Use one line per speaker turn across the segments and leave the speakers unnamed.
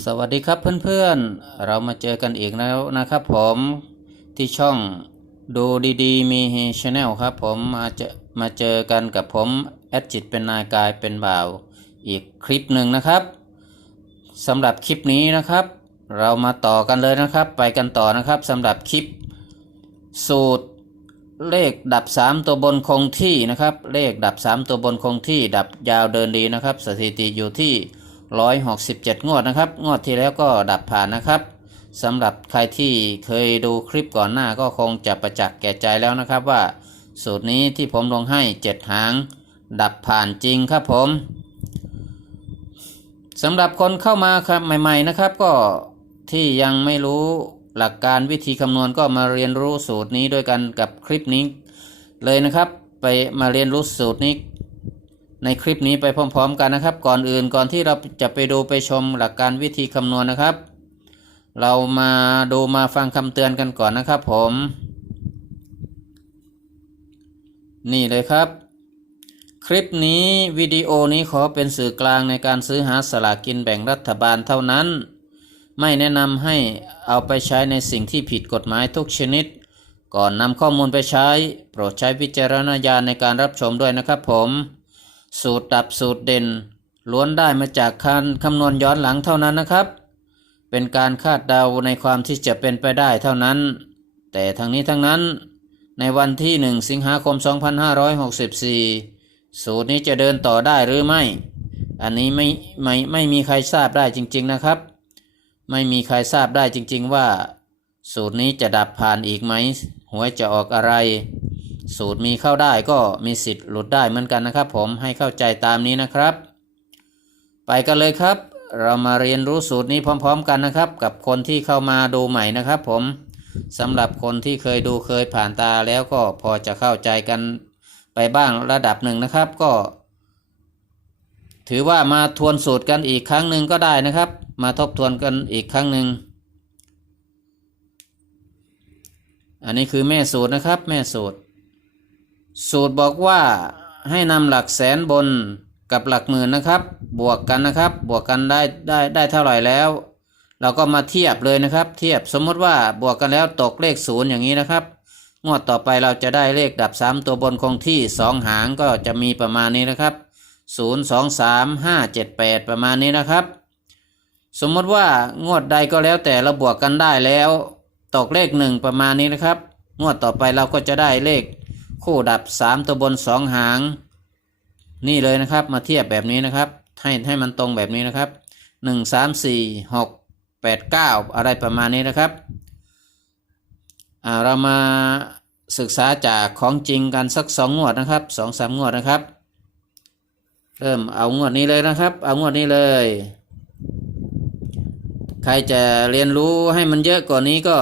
สวัสดีครับเพื่อนๆ เรามาเจอกันอีกแล้วนะครับผมที่ช่องดูดีๆ มีชแนลครับผมมาเจอมาเจอกันกับผมแอดจิตเป็นนายกายเป็นบ่าว อีกคลิปหนึ่งนะครับสำหรับคลิปนี้นะครับ เรามาต่อกันเลยนะครับ ไปกันต่อนะครับสำหรับคลิป สูตรเลขดับ 3 ตัวบนคงที่นะครับ เลขดับ 3 ตัวบนคงที่ ดับยาวเดินดีนะครับ สถิติอยู่ที่ 167 งวดนะครับ งวดที่แล้วก็ดับผ่านนะครับสำหรับใครที่เคยดูคลิปก่อนหน้าก็คงจะประจักษ์แก่ใจแล้วนะครับว่า สูตรนี้ที่ผมลงให้ 7 หาง ดับผ่านจริงครับผมสำหรับคนเข้ามาครับใหม่ๆนะครับ ก็ที่ยังไม่รู้หลักการวิธีคำนวณก็มาเรียนรู้สูตรนี้ด้วยกันกับคลิปนี้เลยนะครับ ไปมาเรียนรู้สูตรนี้ ในคลิปนี้ไปพร้อมๆกันนะครับ ก่อนอื่นก่อนที่เราจะไปดูไปชมหลักการวิธีคำนวณนะครับ เรามาดูมาฟังคำเตือนกันก่อนนะครับผม นี่เลยครับ คลิปนี้วิดีโอนี้ขอเป็นสื่อกลางในการซื้อหาสลากกินแบ่งรัฐบาลเท่านั้น ไม่แนะนำให้เอาไปใช้ในสิ่งที่ผิดกฎหมายทุกชนิด ก่อนนำข้อมูลไปใช้ โปรดใช้วิจารณญาณในการรับชมด้วยนะครับผม สูตรดับสูตรเด่น ล้วนได้มาจากการคำนวณย้อนหลังเท่านั้นนะครับ เป็นการคาดเดาในความที่จะเป็นไปได้เท่านั้น แต่ทั้งนี้ทั้งนั้น ในวันที่ 1 สิงหาคม 2564 สูตรนี้จะเดินต่อได้หรือไม่ อันนี้ไม่ไม่ไม่มีใครทราบได้จริง ๆนะครับ ไม่มีใครทราบได้จริง ๆ ว่า สูตรนี้จะดับผ่านอีกไหมหวยจะออกอะไร สูตรมีเข้าได้ก็มีสิทธิ์หลุดได้เหมือนกันนะครับ ผมให้เข้าใจตามนี้นะครับ ไปกันเลยครับ เรามาเรียนรู้สูตรนี้พร้อม ๆ กันนะครับ กับคนที่เข้ามาดูใหม่นะครับ ผมสำหรับคนที่เคยดูเคยผ่านตาแล้วก็พอจะเข้าใจกันไปบ้างระดับหนึ่งนะครับก็ ถือว่ามาทวนสูตรกันอีกครั้งหนึ่งก็ได้นะครับ มาทบทวนกันอีกครั้งหนึ่งอันนี้คือแม่สูตรนะครับ แม่สูตร สูตรบอกว่าให้นำหลักแสนบนกับหลักหมื่นนะครับ บวกกันนะครับ บวกกันได้ได้ได้เท่าไหร่แล้ว เราก็มาเทียบเลยนะครับ เทียบสมมติว่าบวกกันแล้วตกเลขศูนย์อย่างนี้นะครับ งวดต่อไปเราจะได้เลขดับสามตัวบนคงที่สองหางก็จะมีประมาณนี้นะครับศูนย์สองสามห้าเจ็ดแปดประมาณนี้นะครับ สมมติว่างวดใดก็แล้วแต่เราบวกกันได้แล้ว ตกเลขหนึ่งประมาณนี้นะครับ งวดต่อไปเราก็จะได้เลข คู่ดับสามตัวบนสองหาง นี่เลยนะครับ มาเทียบแบบนี้นะครับ ให้ให้มันตรงแบบนี้นะครับหนึ่งสามสี่หกแปดเก้าอะไรประมาณนี้นะครับเรามาศึกษาจากของจริงกันสักสองงวดนะครับสองสามงวดนะครับ เริ่มเอางวดนี้เลยนะครับ เอางวดนี้เลย ใครจะเรียนรู้ให้มันเยอะกว่านี้ก็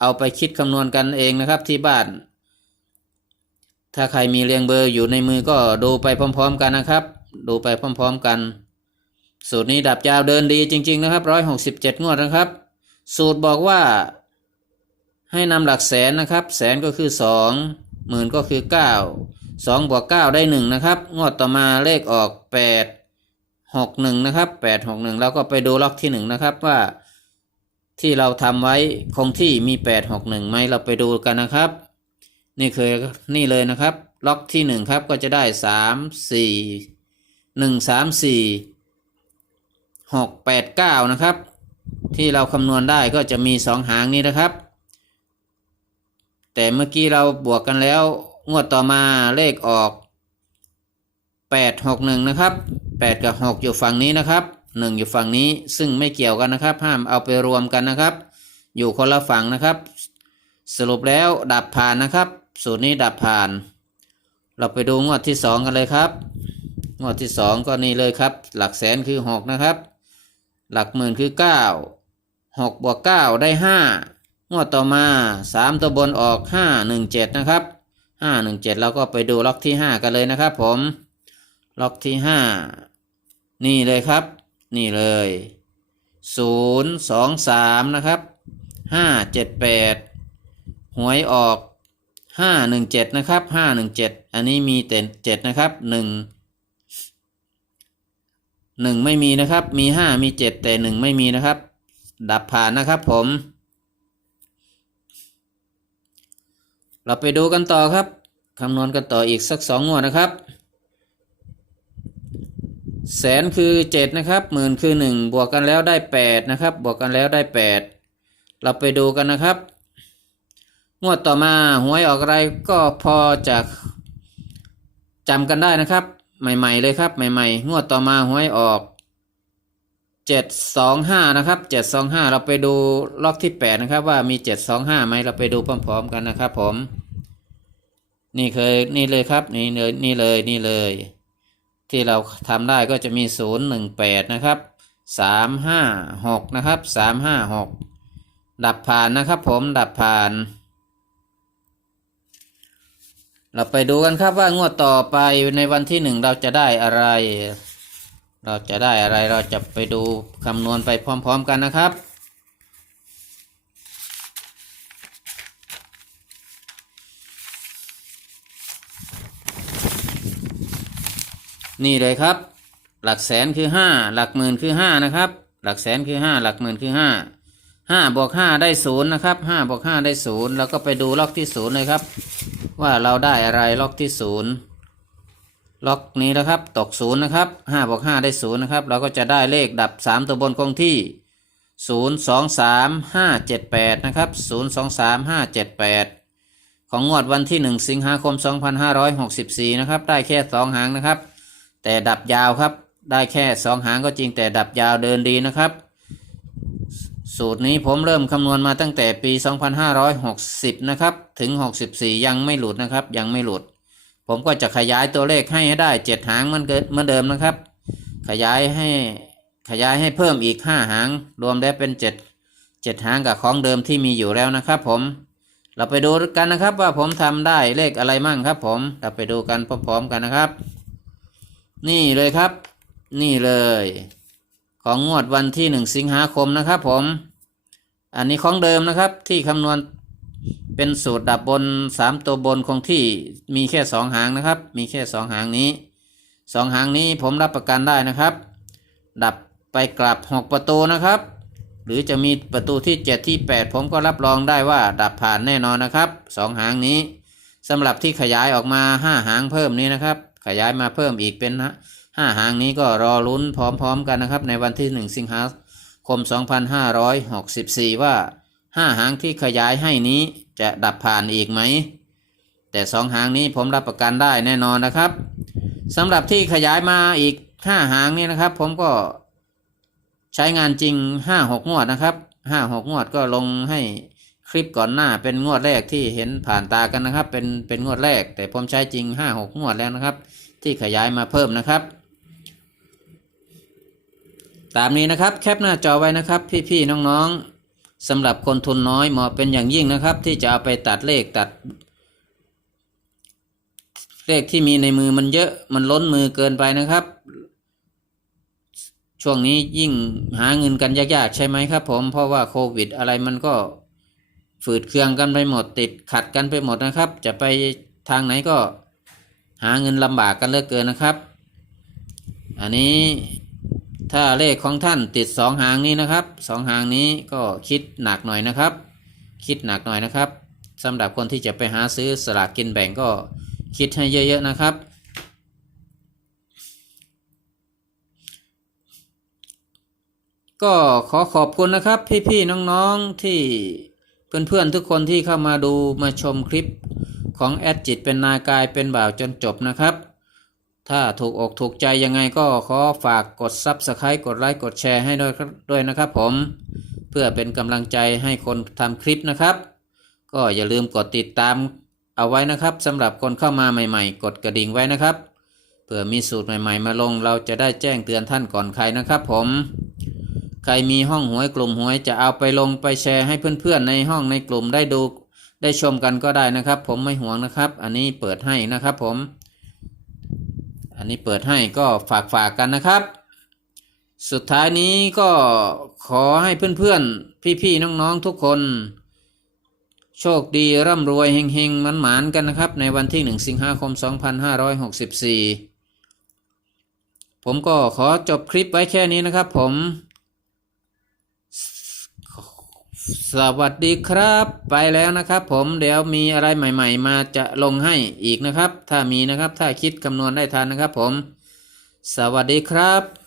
เอาไปคิดคำนวณกันเองนะครับที่บ้าน ถ้าใครมีเรียงเบอร์อยู่ในมือก็ดูไปพร้อม ๆ กันนะครับ ดูไปพร้อม ๆ กัน สูตรนี้ดับยาวเดินดีจริง ๆ นะครับร้อยหกสิบเจ็ดงวดนะครับ สูตรบอกว่า ให้นำหลักแสนนะครับ แสนก็คือสองหมื่นก็คือเก้าสองบวกเก้าได้หนึ่งนะครับ งวดต่อมาเลขออกแปดหกหนึ่งนะครับแปดหกหนึ่งเราก็ไปดูล็อกที่หนึ่งนะครับว่าที่เราทำไว้คงที่มีแปดหกหนึ่งไหมเราไปดูกันนะครับ นี่เคือนี่เลยนะครับ ล็อกที่หนึ่งครับก็จะได้สามสี่หนึ่งสามสี่หกแปดเก้านะครับ ที่เราคำนวณได้ก็จะมีสองหางนี้นะครับ แต่เมื่อกี้เราบวกกันแล้ว งวดต่อมาเลขออกแปดหกหนึ่งนะครับแปดกับหกอยู่ฝั่งนี้นะครับหนึ่งอยู่ฝั่งนี้ซึ่งไม่เกี่ยวกันนะครับ ห้ามเอาไปรวมกันนะครับ อยู่คนละฝั่งนะครับสรุปแล้วดับผ่านนะครับ สูตรนี้ดับผ่าน เราไปดูงวดที่สองกันเลยครับ งวดที่สองก็นี่เลยครับ หลักแสนคือหกนะครับ หลักหมื่นคือเก้าหกบวกเก้าได้ห้างวดต่อมาสามตัวบนออกห้าหนึ่งเจ็ดนะครับห้าหนึ่งเจ็ดเราก็ไปดูล็อกที่ห้ากันเลยนะครับ ผม ล็อกที่ห้านี่เลยครับ นี่เลยศูนย์สองสามนะครับห้าเจ็ดแปดหวยออก ห้าหนึ่งเจ็ดนะครับห้าหนึ่งเจ็ดอันนี้มีแต่เจ็ดนะครับหนึ่งหนึ่งไม่มีนะครับมีห้ามีเจ็ดแต่หนึ่งไม่มีนะครับ ดับผ่านนะครับผม เราไปดูกันต่อครับคำนวณกันต่ออีกสักสองงวดนะครับ แสนคือเจ็ดนะครับหมื่นคือหนึ่งบวกกันแล้วได้แปดนะครับ บวกกันแล้วได้แปดเราไปดูกันนะครับ งวดต่อมาหวยออกอะไรก็พอจะจำกันได้นะครับ ใหม่ ๆ เลยครับ ใหม่ ๆ งวดต่อมาหวยออกเจ็ดสองห้านะครับเจ็ดสองห้าเราไปดูล็อกที่แปดนะครับ ว่ามีเจ็ดสองห้าไหมเราไปดูพร้อมๆกันนะครับ ผม นี่เคยนี่เลยครับ นี่เลยนี่เลยนี่เลย ที่เราทำได้ก็จะมีศูนย์หนึ่งแปดนะครับสามห้าหกนะครับสามห้าหกดับผ่านนะครับ ผมดับผ่าน เราไปดูกันครับว่างวดต่อไปในวันที่หนึ่งเราจะได้อะไร เราจะได้อะไรเราจะไปดูคำนวณไปพร้อมๆกันนะครับนี่เลยครับ หลักแสนคือห้าหลักหมื่นคือห้านะครับ หลักแสนคือห้าหลักหมื่นคือห้าห้าบวกห้าได้ศูนย์นะครับห้าบวกห้าได้ศูนย์แล้วก็ไปดูล็อกที่ศูนย์เลยครับ ว่าเราได้อะไรล็อกที่ศูนย์ล็อกนี้นะครับตกศูนย์นะครับห้าบวกห้าได้ศูนย์นะครับเราก็จะได้เลขดับสามตัวบนคงที่ศูนย์สองสามห้าเจ็ดแปดนะครับศูนย์สองสามห้าเจ็ดแปดของงวดวันที่หนึ่งสิงหาคมสองพันห้าร้อยหกสิบสี่นะครับได้แค่สองหางนะครับ แต่ดับยาวครับได้แค่สองหางก็จริงแต่ดับยาวเดินดีนะครับ สูตรนี้ผมเริ่มคำนวณมาตั้งแต่ปี 2560 นะครับ ถึง 64 ยังไม่หลุดนะครับ ยังไม่หลุด ผมก็จะขยายตัวเลขให้ให้ได้ 7 หางเหมันเกิดเหมือนเดิมนะครับ ขยายให้ขยายให้เพิ่มอีก 5 หาง รวมได้เป็น 7 7 หางกับของเดิมที่มีอยู่แล้วนะครับ ผม เราไปดูกันนะครับว่าผมทำได้เลขอะไรมั่งครับ ผมเราไปดูกันพร้อมๆกันนะครับ นี่เลยครับ นี่เลย ของงวดวันที่หนึ่งสิงหาคมนะครับผม อันนี้ของเดิมนะครับที่คำนวณเป็นสูตรดับบนสามตัวบนคงที่มีแค่สองหางนะครับ มีแค่สองหางนี้สองหางนี้ผมรับประกันได้นะครับ ดับไปกลับหกประตูนะครับ หรือจะมีประตูที่เจ็ดที่แปดผมก็รับรองได้ว่าดับผ่านแน่นอนนะครับสองหางนี้สำหรับที่ขยายออกมาห้าหางเพิ่มนี้นะครับ ขยายมาเพิ่มอีกเป็นนะ ห้าหางนี้ก็รอลุ้นพร้อมๆกันนะครับ ในวันที่ 1 สิงหาคม 2564 ว่า 5 หางที่ขยายให้นี้จะดับผ่านอีกไหม แต่ 2 หางนี้ผมรับประกันได้แน่นอนนะครับสำหรับที่ขยายมาอีก 5 หางนี้นะครับ ผมก็ใช้งานจริง 5-6 งวดนะครับ 5-6 งวดก็ลงให้คลิปก่อนหน้าเป็นงวดแรกที่เห็นผ่านตากันนะครับ เป็นเป็นงวดแรก แต่ผมใช้จริง 5-6 งวดแล้วนะครับ ที่ขยายมาเพิ่มนะครับ ตามนี้นะครับแคปหน้าจอไว้นะครับ พี่ๆน้องๆสำหรับคนทุนน้อยเหมาะเป็นอย่างยิ่งนะครับ ที่จะเอาไปตัดเลขตัด เลขที่มีในมือมันเยอะมันล้นมือเกินไปนะครับ ช่วงนี้ยิ่งหาเงินกันยากๆใช่ไหมครับผมเพราะว่าโควิดอะไรมันก็ฝืดเคืองกันไปหมดติดขัดกันไปหมดนะครับ จะไปทางไหนก็หาเงินลำบากกันเลือเกินนะครับ อันนี้ ถ้าเลขของท่านติดสองหางนี้นะครับสองหางนี้ก็คิดหนักหน่อยนะครับ คิดหนักหน่อยนะครับสำหรับคนที่จะไปหาซื้อสลากกินแบ่งก็คิดให้เยอะๆนะครับ ก็ขอขอบคุณนะครับ พี่ๆน้องๆที่เพื่อนๆทุกคนที่เข้ามาดูมาชมคลิปของแอดจิตเป็นนายกายเป็นบ่าวจนจบนะครับ ถ้าถูกอกถูกใจยังไงก็ขอฝากกด Subscribe กดไลค์กดแชร์ให้ด้วยด้วยนะครับผม เพื่อเป็นกำลังใจให้คนทำคลิปนะครับ ก็อย่าลืมกดติดตามเอาไว้นะครับสำหรับคนเข้ามาใหม่ๆ กดกระดิ่งไว้นะครับเพื่อมีสูตรใหม่ๆ มาลงเราจะได้แจ้งเตือนท่านก่อนใครนะครับ ผม ใครมีห้องหวยกลุ่มหวยจะเอาไปลงไปแชร์ให้เพื่อนๆ ในห้องในกลุ่มได้ดู ได้ชมกันก็ได้นะครับ ผมไม่ห่วงนะครับ อันนี้เปิดให้นะครับผม อันนี้เปิดให้ก็ฝากฝากกันนะครับ สุดท้ายนี้ก็ขอให้เพื่อนๆ พี่ๆ น้องๆ ทุกคน โชคดีร่ำรวยเฮงๆมันหมานๆ กันนะครับ ในวันที่ 1 สิงหาคม 2564 ผมก็ขอจบคลิปไว้แค่นี้นะครับผม สวัสดีครับ ไปแล้วนะครับผมเดี๋ยวมีอะไรใหม่ ๆ มาจะลงให้อีกนะครับ ถ้ามีนะครับถ้าคิดคำนวณได้ทันนะครับผม สวัสดีครับ